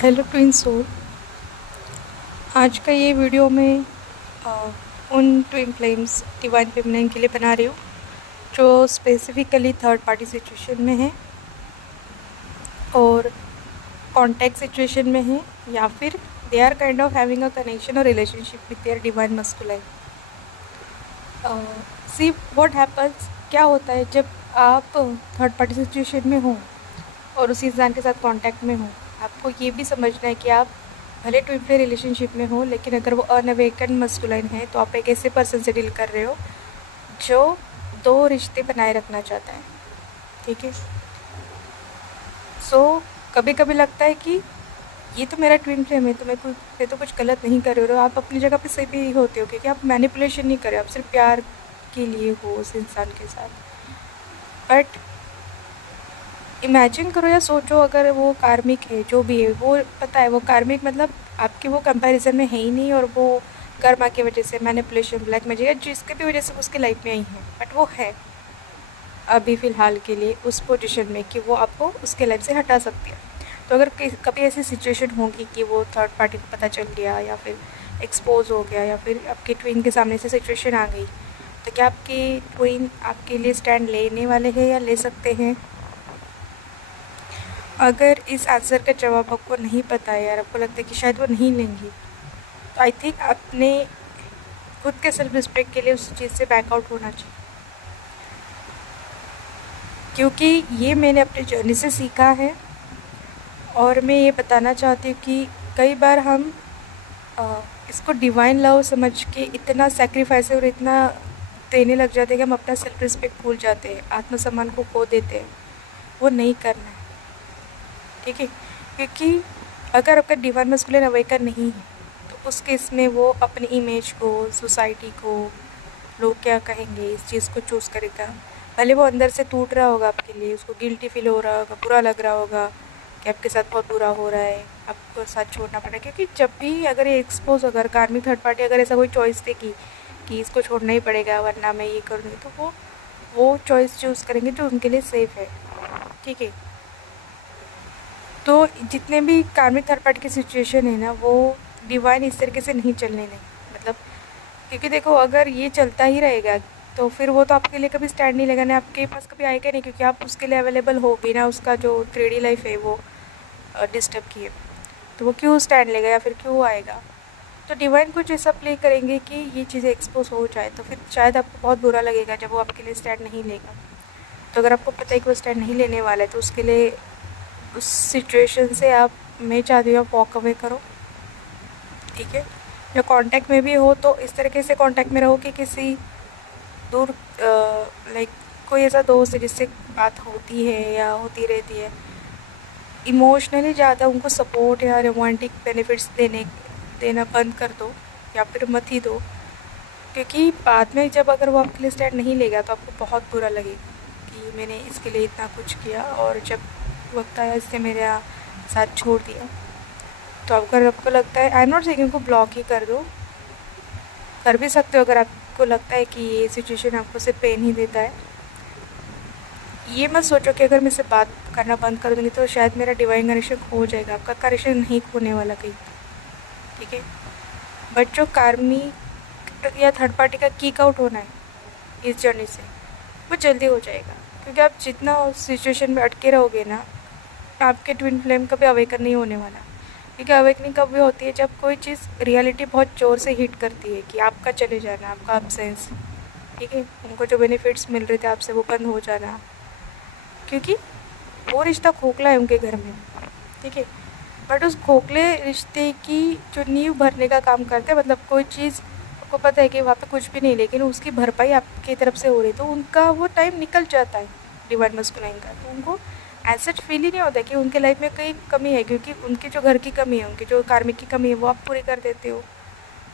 Hello twin soul. आज का ये वीडियो मैं उन ट्विन फ्लेम्स डिवाइन फेमिनाइन के लिए बना रही हूँ जो स्पेसिफिकली थर्ड पार्टी सिचुएशन में है और कॉन्टैक्ट सिचुएशन में है, या फिर they are kind of having a connection और relationship with their divine masculine. See what happens, क्या होता है जब आप थर्ड पार्टी सिचुएशन में हो और उसी इंसान के साथ कॉन्टैक्ट में हो। आपको ये भी समझना है कि आप भले ट्विन फ्लेम रिलेशनशिप में हो, लेकिन अगर वो अनअवेकन मस्कुलाइन है तो आप एक ऐसे पर्सन से डील कर रहे हो जो दो रिश्ते बनाए रखना चाहता है। ठीक है। सो कभी कभी लगता है कि ये तो मेरा ट्विन फ्लेम है, तो मैं तो कुछ गलत नहीं कर रहे हो। आप अपनी जगह पे सही भी होते हो क्योंकि आप मैनिपुलेशन नहीं कर रहे हो, आप सिर्फ प्यार के लिए हो उस इंसान के साथ। बट इमेजिन करो या सोचो, अगर वो कार्मिक है, जो भी है वो पता है वो कार्मिक मतलब आपके वो कंपैरिजन में है ही नहीं, और वो कर्मा की वजह से मैनिपुलेशन, ब्लैक मैजिक या जिसके भी वजह से उसके लाइफ में आई है, बट वो है अभी फ़िलहाल के लिए उस पोजीशन में कि वो आपको उसके लाइफ से हटा सकती है। तो अगर कभी ऐसी सिचुएशन होगी कि वो थर्ड पार्टी को पता चल गया या फिर एक्सपोज हो गया या फिर आपके ट्विन के सामने से सिचुएशन आ गई, तो क्या आपके ट्विन आपके लिए स्टैंड लेने वाले हैं या ले सकते हैं? अगर इस आंसर का जवाब आपको नहीं पता है यार, आपको लगता है कि शायद वो नहीं लेंगी, तो आई थिंक अपने खुद के सेल्फ रिस्पेक्ट के लिए उस चीज़ से बैकआउट होना चाहिए। क्योंकि ये मैंने अपनी जर्नी से सीखा है और मैं ये बताना चाहती हूँ कि कई बार हम इसको डिवाइन लव समझ के इतना सेक्रीफाइस और इतना देने लग जाते हैं कि हम अपना सेल्फ रिस्पेक्ट भूल जाते हैं, आत्मसम्मान को खो देते हैं। वो नहीं करना है। ठीक है। क्योंकि अगर आपका डिवाइन मस्कुलिन अवेकन नहीं है तो उस केस में वो अपनी इमेज को, सोसाइटी को, लोग क्या कहेंगे, इस चीज़ को चूज़ करेगा। भले वो अंदर से टूट रहा होगा आपके लिए, उसको गिल्टी फील हो रहा होगा, बुरा लग रहा होगा कि आपके साथ बहुत बुरा हो रहा है, आपको साथ छोड़ना पड़ेगा। क्योंकि जब भी अगर ये एक्सपोज, अगर कार्मिक थर्ड पार्टी अगर ऐसा कोई चॉइस देगी कि इसको छोड़ना ही पड़ेगा वरना मैं ये कर दूँगी, तो वो चॉइस चूज़ करेंगे जो उनके लिए सेफ़ है। ठीक है। तो जितने भी कार्मिक थर्ड पार्टी की सिचुएशन है ना, वो डिवाइन इस तरीके से नहीं चलने देंगे। मतलब क्योंकि देखो, अगर ये चलता ही रहेगा तो फिर वो तो आपके लिए कभी स्टैंड नहीं लेगा, ना आपके पास कभी आएगा नहीं, क्योंकि आप उसके लिए अवेलेबल हो बिना उसका जो 3D लाइफ है वो डिस्टर्ब किए। तो वो क्यों स्टैंड लेगा या फिर क्यों आएगा? तो डिवाइन कुछ ऐसा प्ले करेंगे कि ये चीज़ें एक्सपोज हो जाए, तो फिर शायद आपको बहुत बुरा लगेगा जब वो आपके लिए स्टैंड नहीं लेगा। तो अगर आपको पता है कि वो स्टैंड नहीं लेने वाला है, तो उसके लिए उस सिचुएशन से आप, मैं चाहती हूँ आप वॉक अवे करो। ठीक है। या कांटेक्ट में भी हो तो इस तरीके से कांटेक्ट में रहो कि किसी दूर लाइक कोई ऐसा दोस्त है जिससे बात होती है या होती रहती है, इमोशनली ज़्यादा उनको सपोर्ट या रोमांटिक बेनिफिट्स देना बंद कर दो या फिर मत ही दो। क्योंकि बाद में जब अगर वो आपके लिए स्टैंड नहीं लेगा तो आपको बहुत बुरा लगेगा कि मैंने इसके लिए इतना कुछ किया और जब वक्त आया इसने मेरा साथ छोड़ दिया। तो अगर आपको लगता है, आई एम नॉट सेइंग उनको ब्लॉक ही कर दो, कर भी सकते हो अगर आपको लगता है कि ये सिचुएशन आपको सिर्फ पेन ही देता है। ये मत सोचो कि अगर मैं इससे बात करना बंद कर दूँगी तो शायद मेरा डिवाइन कनेक्शन खो जाएगा। आपका कनेक्शन नहीं खोने वाला कहीं। ठीक है। बट जो कार्मिक या थर्ड पार्टी का किक आउट होना है इस जर्नी से, वो जल्दी हो जाएगा। क्योंकि आप जितना उस सिचुएशन में अटके रहोगे ना, आपके ट्विन फ्लेम कभी अवेकन नहीं होने वाला। क्योंकि अवेकनिंग कब भी होती है जब कोई चीज़ रियलिटी बहुत ज़ोर से हिट करती है कि आपका चले जाना, आपका अब्सेंस। ठीक है। उनको जो बेनिफिट्स मिल रहे थे आपसे वो बंद हो जाना, क्योंकि वो रिश्ता खोखला है उनके घर में। ठीक है। बट उस खोखले रिश्ते की जो नींव भरने का काम करते हैं, मतलब कोई चीज़ आपको पता है कि वहाँ पे कुछ भी नहीं, लेकिन उसकी भरपाई आपकी तरफ से हो रही, तो उनका वो टाइम निकल जाता है डिवाइन मस्कुलाइन का। तो उनको ऐसा फील ही नहीं होता कि उनके लाइफ में कोई कमी है, क्योंकि उनकी जो घर की कमी है, उनकी जो कार्मिक की कमी है, वो आप पूरी कर देते हो।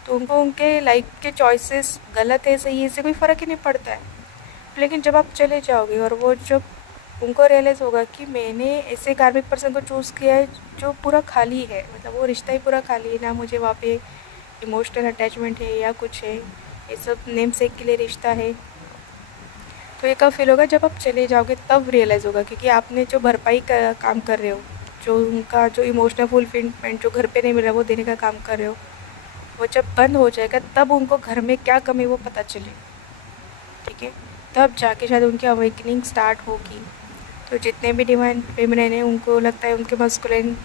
तो उनको उनके लाइफ के चॉइसेस गलत है सही है इससे कोई फ़र्क ही नहीं पड़ता है। लेकिन जब आप चले जाओगे और वो जब उनको रियलाइज़ होगा कि मैंने ऐसे कार्मिक पर्सन को चूज़ किया है जो पूरा खाली है, मतलब वो रिश्ता ही पूरा खाली है, ना मुझे वहाँ पे इमोशनल अटैचमेंट है या कुछ है, ये सब नेम सेक के लिए रिश्ता है। तो ये कब फील होगा? जब आप चले जाओगे तब रियलाइज़ होगा, क्योंकि आपने जो भरपाई का काम कर रहे हो, जो उनका जो इमोशनल फुलफिलमेंट जो घर पे नहीं मिल रहा वो देने का काम कर रहे हो, वो जब बंद हो जाएगा तब उनको घर में क्या कमी वो पता चलेगी, ठीक है। तब जाके शायद उनकी अवेकनिंग स्टार्ट होगी। तो जितने भी डिवाइन फेमिनिन हैं उनको लगता है उनके मस्कुलिन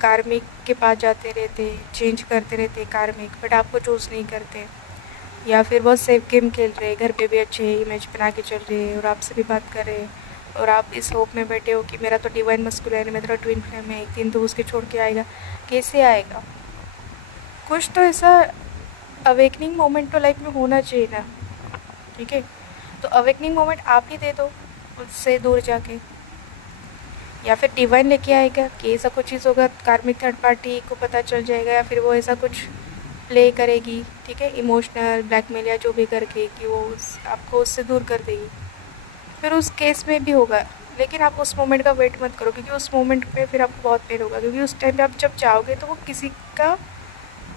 कार्मिक के पास जाते रहते, चेंज करते रहते कार्मिक, बट आपको चूज़ नहीं करते, या फिर बहुत सेफ गेम खेल रहे हैं, घर पे भी अच्छे इमेज बना के चल रहे हैं और आपसे भी बात कर रहे हैं, और आप इस होप में बैठे हो कि मेरा तो डिवाइन मस्कुलिन है, मेरा ट्विन फ्लेम है, एक दिन तो उसके छोड़ के आएगा। कैसे आएगा? कुछ तो ऐसा अवेकनिंग मोमेंट तो लाइफ में होना चाहिए ना, ठीक है। तो अवेकनिंग मोमेंट आप ही दे दो उससे दूर जाके, या फिर डिवाइन लेके आएगा कि ऐसा कुछ चीज़ होगा, कार्मिक थर्ड पार्टी को पता चल जाएगा, या फिर वो ऐसा कुछ प्ले करेगी, ठीक है, इमोशनल ब्लैकमेल या जो भी करके कि वो आपको उससे दूर कर देगी। फिर उस केस में भी होगा, लेकिन आप उस मोमेंट का वेट मत करो, क्योंकि उस मोमेंट पे फिर आपको बहुत पेन होगा, क्योंकि उस टाइम पे आप जब चाहोगे तो वो किसी का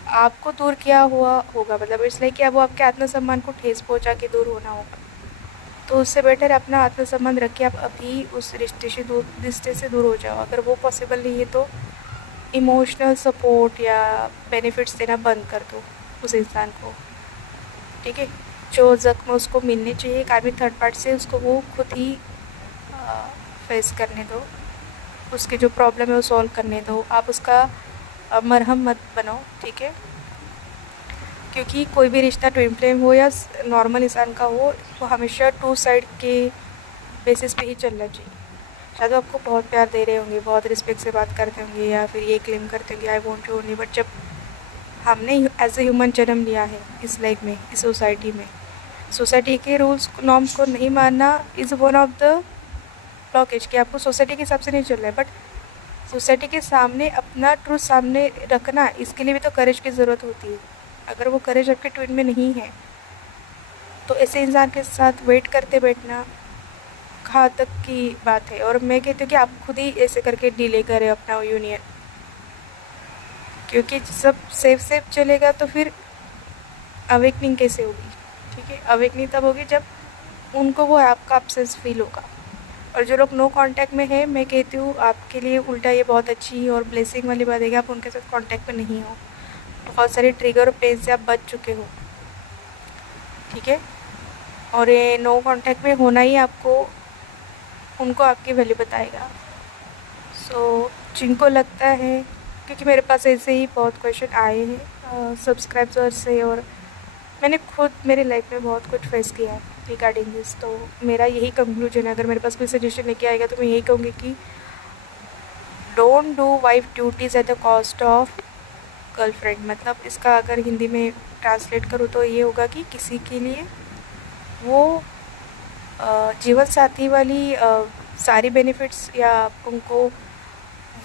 आपको दूर किया हुआ होगा, मतलब इसलिए कि अब वो आपके आत्मसम्मान को ठेस पहुँचा के दूर होना होगा। तो उससे बेटर अपना आत्मसम्मान रख के आप अभी उस रिश्ते से दूर हो जाओ। अगर वो पॉसिबल नहीं है तो इमोशनल सपोर्ट या बेनिफिट्स देना बंद कर दो उस इंसान को, ठीक है। जो ज़ख्म उसको मिलने चाहिए कार्मिक थर्ड पार्ट से, उसको वो खुद ही फेस करने दो, उसकी जो प्रॉब्लम है वो सॉल्व करने दो, आप उसका मरहम मत बनो, ठीक है। क्योंकि कोई भी रिश्ता ट्विन फ्लेम हो या नॉर्मल इंसान का हो, वो हमेशा टू साइड के बेसिस पे ही चलना चाहिए। शायद वो आपको बहुत प्यार दे रहे होंगे, बहुत रिस्पेक्ट से बात करते होंगे, या फिर ये क्लेम करते होंगे I want you only, but जब हमने एज ए ह्यूमन जन्म लिया है इस लाइफ में, इस सोसाइटी में, सोसाइटी के रूल्स नॉर्म्स को नहीं मानना is one of the blockage, कि आपको सोसाइटी के हिसाब से नहीं चल रहा है, बट सोसाइटी के सामने अपना ट्रूथ सामने रखना, इसके लिए भी तो करेज की ज़रूरत होती है। अगर वो करेज आपके ट्विन में नहीं है तो ऐसे इंसान के साथ वेट करते बैठना कहाँ तक की बात है। और मैं कहती हूँ कि आप खुद ही ऐसे करके डिले करें अपना यूनियन, क्योंकि सब सेफ चलेगा तो फिर अवेकनिंग कैसे होगी, ठीक है। अवेकनिंग तब होगी जब उनको वो आपका एब्सेंस फील होगा। और जो लोग नो कांटेक्ट में है, मैं कहती हूँ आपके लिए उल्टा ये बहुत अच्छी और ब्लेसिंग वाली बात है कि आप उनके साथ कांटेक्ट में नहीं हो, बहुत सारे ट्रिगर और पेन से आप बच चुके हो, ठीक है। और ये नो कांटेक्ट में होना ही आपको उनको आपकी वैल्यू बताएगा। सो जिनको लगता है, क्योंकि मेरे पास ऐसे ही बहुत क्वेश्चन आए हैं सब्सक्राइबर्स से, और मैंने खुद मेरे लाइफ में बहुत कुछ फेस किया है रिगार्डिंग दिस, तो मेरा यही कंक्लूजन है। अगर मेरे पास कोई सजेशन लेके आएगा तो मैं यही कहूँगी कि don't do wife duties at the cost of girlfriend. मतलब इसका अगर हिंदी में ट्रांसलेट करूँ तो ये होगा कि किसी के लिए वो जीवन साथी वाली सारी बेनिफिट्स या उनको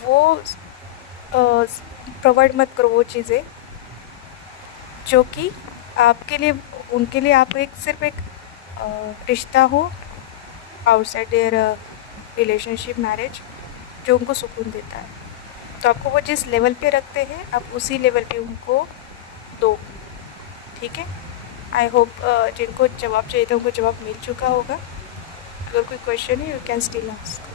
वो प्रोवाइड मत करो, वो चीज़ें जो कि आपके लिए, उनके लिए आप एक सिर्फ एक रिश्ता हो आउटसाइड देयर रिलेशनशिप मैरिज, जो उनको सुकून देता है। तो आपको वो जिस लेवल पे रखते हैं आप उसी लेवल पे उनको दो, ठीक है। आई होप जिनको जवाब चाहिए था उनको जवाब मिल चुका होगा। अगर कोई क्वेश्चन है यू कैन स्टिल आस्क।